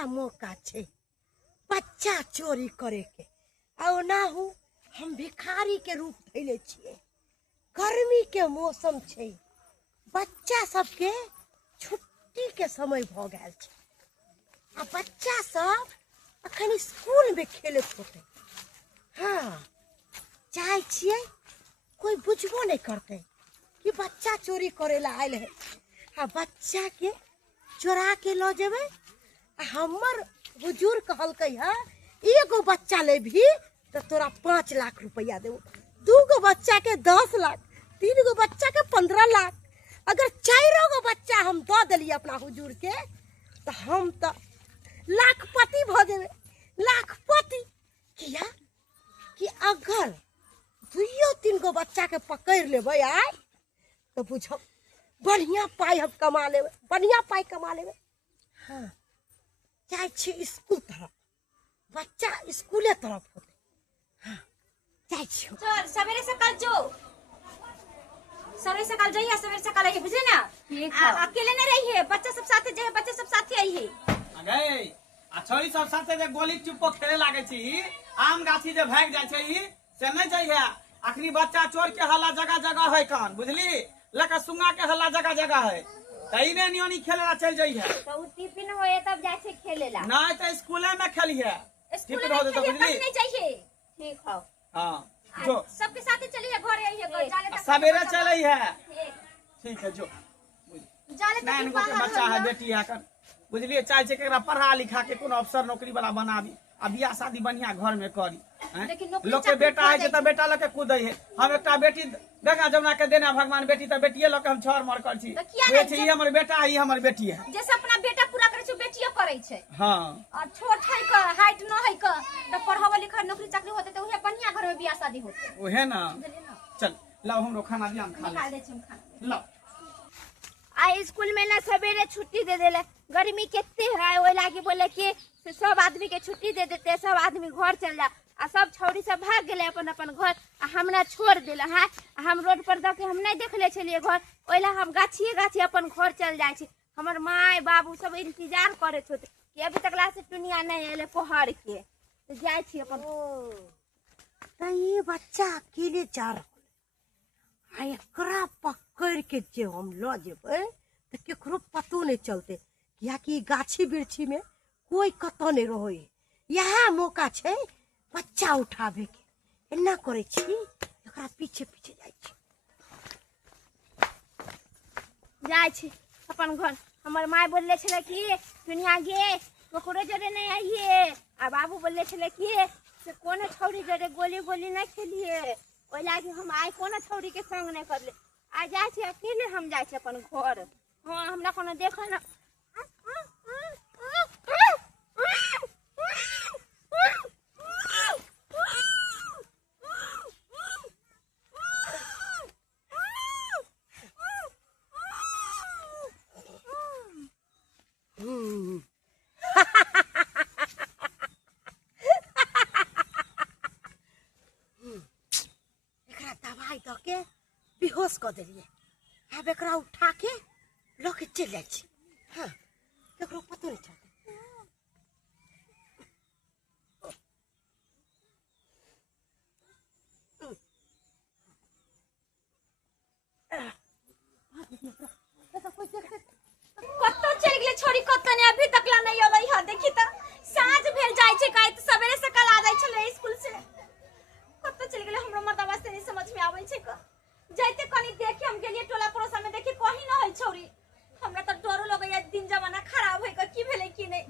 यह मौका छे बच्चा चोरी करे के। और ना हूँ हम भिखारी के रूप धैले छिए। गर्मी के मौसम छे, बच्चा सबके छुट्टी के समय भ गेल छे आ बच्चा सब अखन स्कूल में खेलत होते। हाँ चाहे छिए कोई बुझबो नहीं करते कि बच्चा चोरी करे ला आयल है। हाँ बच्चा के चोरा के लो जेबे। हमर बुजुर्ग कहलकै है एगो बच्चा ले भी तो तोरा 5 लाख रुपया देबो, 2 गो बच्चा के 10 लाख, 3 गो बच्चा के 15 लाख। अगर 4 गो बच्चा हम दे दिलिए अपना हुजूर के तो हम तो लाखपति भ जेबे। लाखपति किया कि अगर 2-3 गो बच्चा के पकड़ लेबे आय तो बुझो बढ़िया पाई हम कमा लेबे, बढ़िया पाई कमा लेबे। हाँ चाहे छी स्कूल तरफ, बच्चा स्कूले तरफ होते। हाँ चाहे छी चल सवेरे सकाल जो, सवेरे सकाल जाइए, सवेरे सकाल आइए, बुझे ना। अकेले नहीं रहिए, बच्चा सब साथे जाइए, बच्चा सब साथे आइए। अगे आ छोरी सब साथे जे गोली चुप्पो खेले लागे छी, आम गाछी जे भाग जाय छै से नहीं चाहिए। अखनी बच्चा चोर के हल्ला जगह जगह है कान, बुझली, लका सुंगा के हल्ला जगह जगह है। तई ने नियोनी खेलेला चल जाइए तो उ टिफिन होए तब जाय छै खेलेला, नहीं तो स्कूले में खेलिए। टिफिन हो तो बुझली नहीं चाहिए। ठीक हो हां जो सबके साथे चलिए, घरे आइए, जाले तक सवेरे चले है। ठीक है जो जाले तक नैन गो के बच्चा है, बेटी है कर, बुझलिए, चाहे छै केकरा पढ़ा लिखा के कोनो अफसर नौकरी वाला बनाबी, आ बियाह शादी बढ़िया घर में करी। लोग के बेटा है तो बेटा लके कूदे है। हम एकटा बेटी गंगा जमुना के देना भगवान, बेटी तो बेटिए लके हम छोड़ मार कर छी। ई हमर बेटा है, ई हमर बेटी है। जैसे अपना बेटा पूरा करे छै बेटियो करे छै। हां और छोट है का हाइट न है का तो पढ़ावा लिखा नौकरी चाकरी होते तो उहे बढ़िया घर में बियाह शादी होते। ओहे ना चल लाओ हमरो खाना दिया, हम खा निकाल दे छी खाना। लाओ आ स्कूल में ना सवेरे छुट्टी दे देले, गर्मी कितने है ओइ लागी बोले कि सब आदमी के छुट्टी दे देते, सब आदमी घर चल जा। आ सब छौरी सब भाग गेले अपन अपन घर, आ हमरा छोड़ देले। हाँ हम रोड पर दके हम नहीं देखले छलिए घर, ओइला हम गाछिए गाछी अपन घर चल जाय छी। हमर माय बाबू सब इंतजार करे होते कि अभी तक से टुनिया नहीं एले पहाड़ के, तो जाय छी अपन। तो ये बच्चा अकेले जा रहा है, एकरा पकड़ के जे हम लो जेबे तो केकरो पतो नहीं चलते, किया कि गाछी बिरछी में कोई कतो नहीं रहे। यह मौका छे बच्चा उठावे के। एना करे छी, एकरा पीछे पीछे जाय छी अपन घर। हमर माय बोलले छले कि दुनिया गे ककरो जरे नहीं आइए, आ बाबू बोलले छले कि से कोनो छौरी जरे गोली गोली नहीं खेलिए। ओइ लागी हम आइ कोनो छौरी के संग नहीं करले, आ जाय छी अकेले हम जाय छी अपन घर। हां हमरा कोनो देखो ना। दवाई द के बेहोश कर दिलिए। अब एकरा उठा के लेके चल जाय छी। हाँ केकरो पतो नहीं चलते। कत्तो चल गेले छोरी, कत्तो ने अभी तक ला नहीं आबै है। देखी त साँझ भेल जाय छै, काहे त सवेरे सकाल आ जाय छले स्कूल से। कत्तो चल गेले हमरा मर्दवा से नहीं समझ में आबै छै क। जाइते कनी देखे हम गेलिए टोला पड़ोसा में, देखी कहीं न है छोरी। हमरा त डरो लगैया दिन जमाना खराब है क की भेले की नहीं।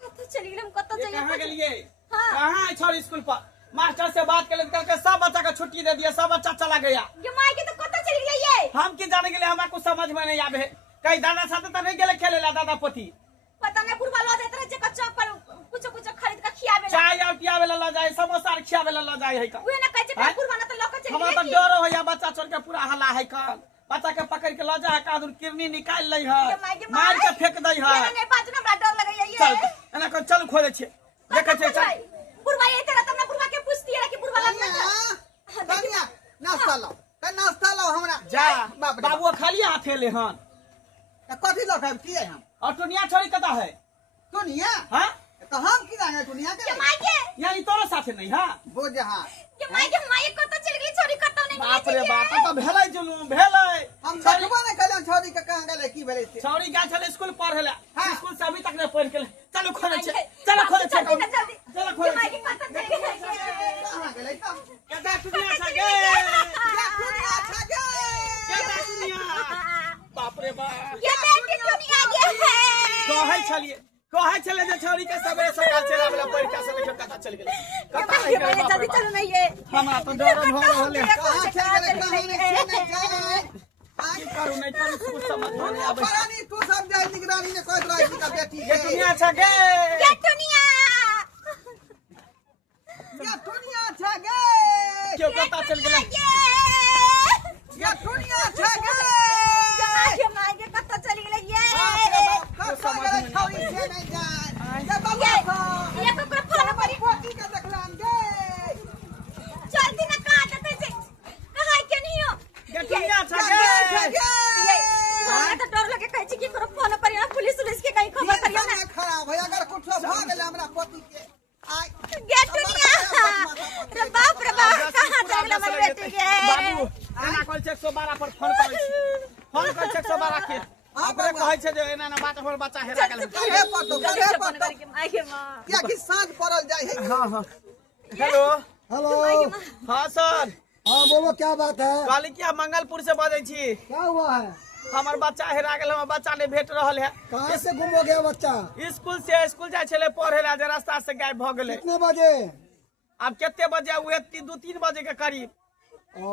कत्तो चल गेले, हम कत्तो जाइए। कहां गेलिए? हां कहां है छोरी स्कूल पर? मास्टर से बात कर के सब बच्चा का छुट्टी दे दिया, सब बच्चा चला गया। ये माय के तो कत्तो चल गेले ये? हम की जाने के लिए हमरा कुछ समझ में नहीं आवे। कई दादा साथे तो नहीं गेले खेले ला, दादा पोती पता नहीं पुरवा लो देत रहे जे कच्चा पर कुछ कुछ खरीद के खियावे ला, चाय और पियावे ला ला जाए, समोसा और खियावे ला ला जाए है का। वे ना कहे जे पुरवा ना तो लोग चल हमरा तो डर हो या बच्चा छोड़ के पूरा हल्ला है का। बच्चा के पकड़ के ला जा है, कादुर किरनी निकाल लई है, मार के फेंक दई है। नहीं बाजू ना बड़ा डर लगैया ये। चल एना को चल खोले छे, देखे छे चल। पुरवा ये तेरा तब ना पुरवा के पूछती है कि पुरवा लगना कन्या नाश्ता लो, नाश्ता लो हमरा जा। बाबू खाली हाथे ले हन कथी लो खाब की हम और टुनिया छोरी कता है? दुनिया हाँ तो हम की जाएंगे दुनिया के यहाँ तोरा साथे नहीं हाँ वो जहाँ बाप रे बाप तो भेलै जुलूम भेलै हम देखबो नहीं कल छोरी के कहां गेले की भेले से छौरी गेल छले स्कूल पढ़े हाँ। स्कूल से अभी तक नहीं पढ़ के चलो खोले छे चलो खोले छे चलो खोले छे कहां गेले तो केदा दुनिया छ गे क्या दुनिया था गे केदा दुनिया बाप रे बाप कहै छले जे छौरी के सबे सकाल चला वाला परीक्षा से लेके कता चल गेल कता नहीं गेल जल्दी चलो नहीं ये हमरा तो डर भ रहले कहां चल गेले कहां नहीं जाए की करू नहीं करू कुछ समझ में नहीं आवे परानी तू सब जाए निगरानी ने कोई राज की बेटी ये दुनिया छ गे ये दुनिया था गे क्यों कता चल गेल ये दुनिया था गे समझ में छोरी से नहीं जाए ये बाबा का देखलाम गे ये दुनिया छ गे खराब है अगर कुछ भाग ले हमरा पति के बाबू एना कल 112 पर फोन करै छी फोन कर 112 के अपने कहै छै जे एना ना बात हमर बच्चा हेरा गेल करे पतो क्या कि सांझ पड़ल जाय है हां हां हेलो हेलो। हां सर हाँ बोलो क्या बात है? कालिकिया मंगलपुर से बाजै छी क्या हुआ है? हमर बच्चा हेरा गेल हमर बच्चा नहीं भेट रहल है कहाँ से गुम हो गया बच्चा? स्कूल जाय छले पढ़े ला जे रास्ता से गायब भ गेले कितने बजे? अब कितने बजे हुए 2-3 बजे के करीब ओ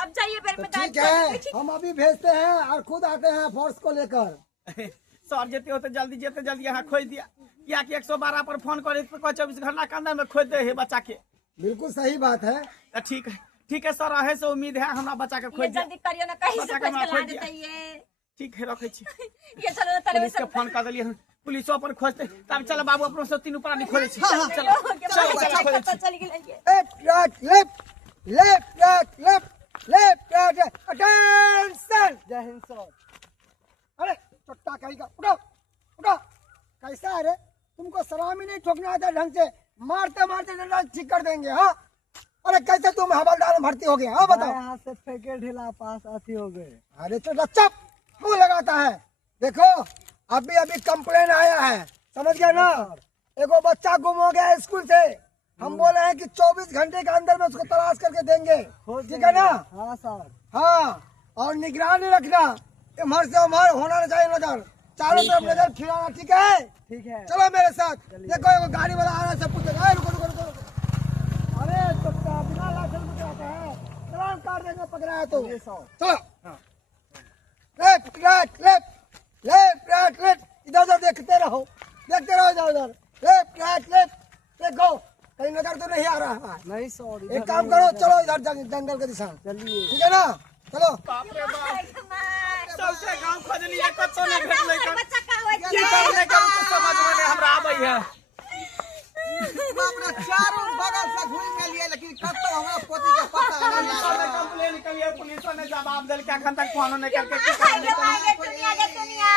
अब जाइए तो ठीक है, हम अभी भेजते हैं और खुद आते हैं फोर्स को लेकर। सर जेते होते जल्दी यहाँ खोज दिया क्या कि 112 पर फोन करे तो 24 घंटा के अंदर में खोज दे है बच्चा के। बिल्कुल सही बात है। तो ठीक है सर रहे से उम्मीद है हमरा बच्चा के खोज दिया। जल्दी करियो ना कहीं से बच्चा के कुछ खोज ला दिया। देते ये ठीक है रखे छी ये चलो ना पुलिस के फोन कर दिलिए पुलिसो पर खोजते तब चलो बाबू अपनो सब तीन ऊपर नहीं खोले छी चलो खोले छी चल गेल left right left left right left right attention. जय हिंद सर। अरे चट्टा कहीं का उठो कैसा है रे? तुमको सलामी नहीं ठोकना आता ढंग से, मारते मारते डंडा ठीक कर देंगे। हाँ अरे कैसे तुम हवलदार में भर्ती हो गए? हाँ बताओ। यहाँ से फेंके ढीला पास आती हो गए। अरे तो चुप मुंह लगाता है। देखो अभी कंप्लेन आया है, समझ गया ना? एगो बच्चा गुम हो गया स्कूल से, हम बोल रहे हैं कि 24 घंटे के अंदर में उसको तलाश करके देंगे, ठीक है ना? हाँ सर। हाँ और निगरानी रखना, इधर से उधर होना चाहिए नजर, चारों तरफ नजर खिलाना, ठीक है? ठीक है चलो मेरे साथ। देखो एगो गाड़ी वाला आ रहा है, पूछेगा रुको। अरे तो बिना लाइसेंस के आता है, चलान काट देंगे पकड़ा है तो। चलो लेफ्ट राइट इधर देखते रहो इधर लेफ्ट राइट देखो कहीं नजर तो नहीं आ रहा है। नहीं सॉरी। एक काम करो चलो इधर जंगल के दिशा चलिए, ठीक है ना? चलो। बाप रे बाप सबसे गांव खोज लिए कतो नहीं भेटले कर बच्चा का होय की करने का कुछ समझ में नहीं हमरा आबै है। बाप रे चारों बगल से घूम में लिए लेकिन कतो हमरा पोती के पता नहीं पुलिस लगा। ने कंप्लेन करिए, पुलिस ने जवाब दिल के अखन तक फोन नहीं करके की दुनिया गे दुनिया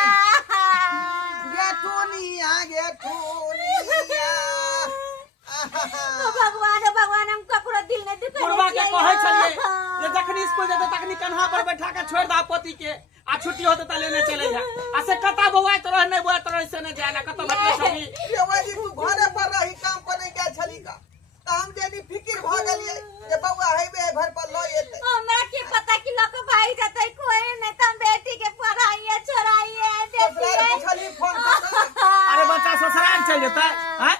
भगवान हम ककरो दिल नहीं दुखे पूर्वा के कहै छलिए जे जखनी स्कूल जेते तखनी कन्हा पर बैठा के छोड़ दा पोती के आ छुट्टी होते त लेने चले जा आ से कता बौआ तो रह नहीं बौआ तो से नहीं जाना कतो बच्चे छली ये वही तू घरे पर रही काम पर नहीं गया छली का त हम जेनी फिकिर भ गेलिए जे बौआ हेबे घर पर ल एते। हमरा की पता कि लोग भाई जाते कोई नहीं त बेटी के पढ़ाइए छोड़ाइए ससुराल देखिए पूछली फोन कर अरे बच्चा ससुराल चल जेता हैं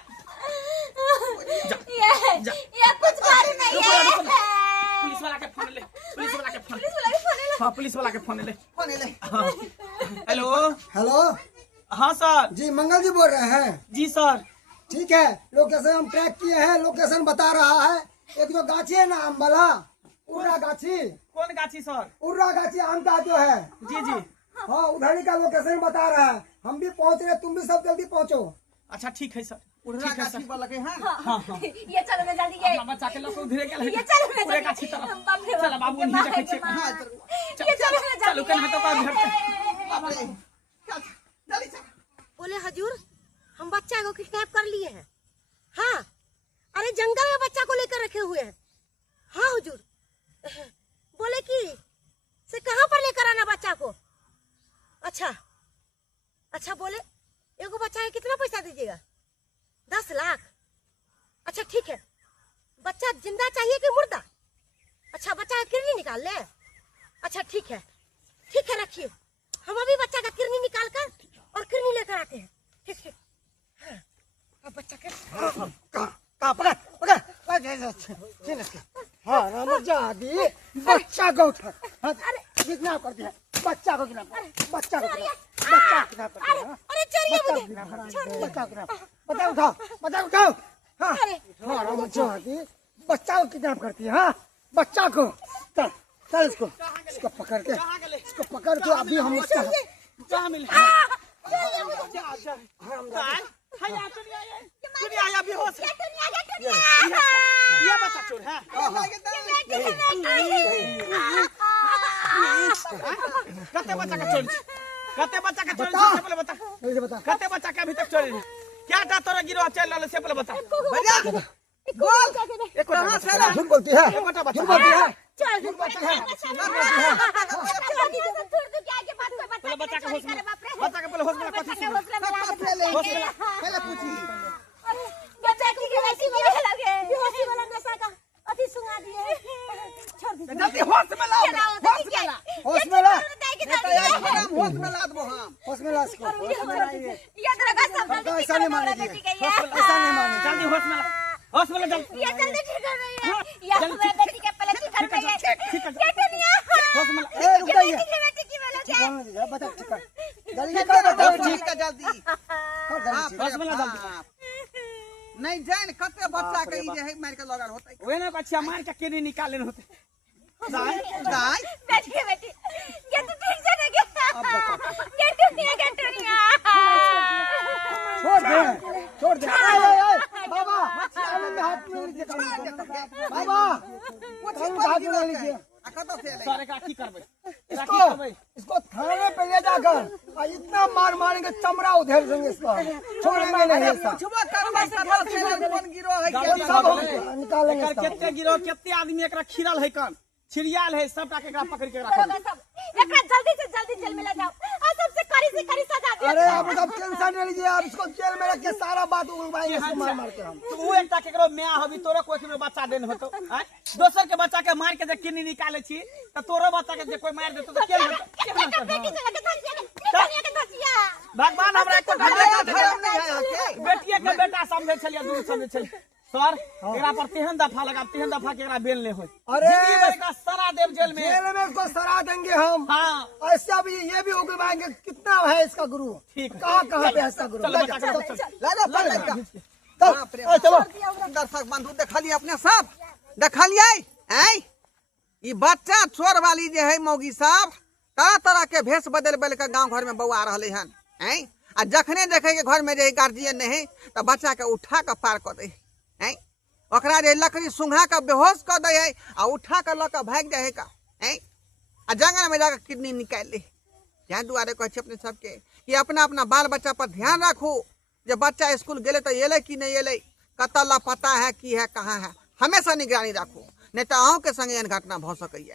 ये कुछ बात नहीं है। पुलिस वाला के फोन ले पुलिस वाला के फोन ले फोन ले। हेलो हेलो हाँ सर जी मंगल जी बोल रहे हैं? जी सर ठीक है, लोकेशन हम ट्रैक किए हैं, लोकेशन बता रहा है। एक जो गाछी है ना आम वाला, उर्रा गाछी, कौन गाछी सर? उर्रा गाछी आम का जो है, जी हाँ उधर का लोकेशन बता रहा है। हम भी पहुंच रहे, तुम भी सब जल्दी पहुंचो। अच्छा ठीक है सर उड़रा गाछी पर लगे हैं। हाँ ये चलो ना जल्दी ये बच्चा के लोग उधरे गेल ये चलो ना पूरे जल्दी। गाछी तरफ बाप रे चल बाबू नहीं देखे छे ये चलो ना जल्दी चलो कन तो का भेट बाप रे चल जल्दी चल। बोले हजूर हम बच्चा को किडनैप कर लिए हैं। हाँ, अरे जंगल में बच्चा को लेकर रखे हुए हैं। हाँ हुजूर, बोले कि से कहाँ पर लेकर आना बच्चा को? अच्छा बोले एगो बच्चा है, कितना पैसा दीजिएगा? 10 लाख। अच्छा ठीक है, बच्चा जिंदा चाहिए कि मुर्दा? अच्छा बच्चा का किडनी निकाल ले। अच्छा ठीक है रखिए, हम अभी बच्चा का किडनी निकाल कर और किडनी लेकर आते हैं। ठीक। हाँ, अब बच्चा के पकड़ हाँ रामजादी बच्चा को उठा। कितना कर दिया बच्चा को, कितना बच्चा को कितना कर दिया? अरे छोड़िए मुझे, बच्चा उठाओ। हाँ रामजादी बच्चा को किडनैप करती है। हाँ बच्चा को चल इसको पकड़ के अभी हम उसका जहाँ मिले बेहोश ये बच्चा चोर है। कते बच्चा का चोरी, कते बच्चा का चोरी से पहले बता, कते बच्चा का अभी तक चोरी नहीं? क्या था तोरा गिरोह चल रहा से पहले बता। एक कहां से झूठ बोलती है, एक बच्चा झूठ बोलती है। पहले बच्चा का होश में, बच्चा का पहले होश में कथी से होश में पहले पूछी बच्चा की बेहोशी वाला नशा का अति सुंगा दिए। छोड़ दीजिए, जल्दी होश में लाओ, होश में ला होश में ला दो हम। होश में ला इसको। ये तरह का सब गलती ऐसा नहीं मानेगी, ऐसा नहीं माने। जल्दी होश में ला, होश में ला जल्दी। ये जल्दी ठीक कर रही है। ये हमारे बेटी के पहले ठीक कर रही है। ठीक है ये दुनिया होश में ला। ए रुक जाइए, बेटी की वाला क्या? बता ठीक कर जल्दी कर ठीक है जल्दी होश में ला जल्दी। नहीं जान कते बच्चा के ई जे है मार के लगल होतै। ओए ना बच्चा मार के किडनी निकाले होते। दाई बेटी ये तो ठीक से नहीं गया। ये दुनिया छोड़ दे बाबा, हाथ में लीजिए बाबा, हाथ में लीजिए। कतो से ले सारे का की करबे, इसको थाने पे ले जाकर इतना मार मारेंगे चमड़ा उधेड़ देंगे इसको, छोड़ेंगे नहीं ऐसा। छुबा करबा कतो से ले कौन गिरोह है के सब हम निकालेंगे एकर केते गिरो केते आदमी एकरा खिरल है कन छिरियाल है, सबटा के एकरा पकड़ के रखल। एकरा जल्दी से जल्दी जेल में ले जाओ और सबसे कड़ी से कड़ी सजा दो। अरे आप सब टेंशन नहीं लीजिए, आप इसको जेल में रख के सारा बात उगलवाएंगे इसको मार मार के हम। तू एकटा केकरो मैं हबी तोरा कोई के बच्चा देन होतो हैं? दोसर के बच्चा के मार के जे किडनी निकाले छी त तोरो बच्चा के जे कोई मार देतो त के होतो? बेटी से लगे धसिया भगवान हमरा एको धर्म नहीं है के बेटिए के बेटा समझे छलिया, दूर समझे छलिया। सर एकरा पर तेहन दफा लगा, तेहन दफा के एकरा बेल ले होय। अरे! जिंदगी भर का सरा देव जेल में। जेल में इसको सरा देंगे हम। हां ऐसा भी ये भी उगलवाएंगे कितना है इसका गुरु। ठीक। कहाँ पे है इसका गुरु? चलो बच्चा के चल। लगा पकड़ का चल चलो दर्शक बंधु देखा लिया अपने सब देखा लिया हैं? ई बच्चा चोर वाली जे है मौगी साहब तरह तरह के भेष बदल बदल के गांव घर में बउआ रहले हन हैं? आ जखने देखे के घर में जे गार्जियन नहीं तो बच्चा के उठा के पार कर दे हैं? ओकरा जे लकड़ी सुंघा के बेहोश कर दे है आ उठा के ल के भाग जाए का हैं? आ जंगल में जाकर किडनी निकाल ले। ध्यान दुआरे कहे अपने सबके कि अपना अपना बाल बच्चा पर ध्यान रखो। जब बच्चा स्कूल गेले तो एले कि नहीं एले, कतला पता है कि है कहाँ है, हमेशा निगरानी रखो, नहीं तो अहूँ के संगे एहन घटना भ सकैया।